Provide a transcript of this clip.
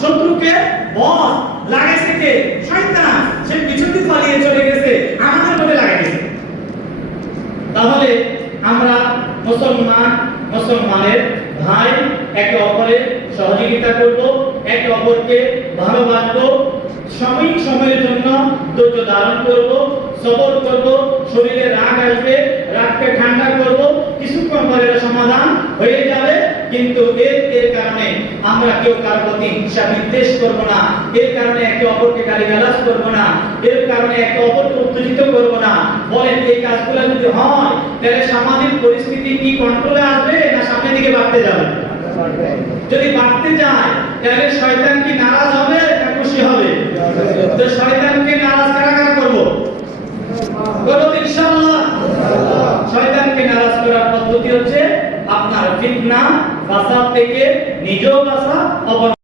শত্রুকে বস লাগাইছে কে? শয়তান। সে পিছন দিয়ে পালিয়ে চলে গেছে, আমাদের মধ্যে লাগাইছে। তাহলে আমরা মুসলমানের ভাই, একে অপরের সহযোগিতা করব, একে অপরকে ভালোবাসবো, সময়ের জন্য ধৈর্য ধারণ করব, সবর করব, শরীরে রাগ আসবে, রাগকে ঠান্ডা করব, কিছুক্ষণ পরে সমাধান হয়ে যাবে। কিন্তু এর কারণে আমরা কেউ কারোর প্রতি হিংসা বিদ্বেষ করব না, এর কারণে একে অপরকে গালিগালাজ করব না, এর কারণে একে অপরকে উত্তেজিত করব না। বলেন এই কাজগুলো যদি হয় তাহলে সামাজিক পরিস্থিতি কি কন্ট্রোলে আসবে না সামনের দিকে বাড়তে যাবে? যদি বাড়তে যায় তাহলে শয়তান কি নারাজ হবে না খুশি হবে? তো শয়তানকে নারাজ কারা করব? বলো ইনশাআল্লাহ। শয়তানকে নারাজ করার পদ্ধতি হচ্ছে আপনার ফিতনা ফাসাদ থেকে নিজেও বাঁচা, অপর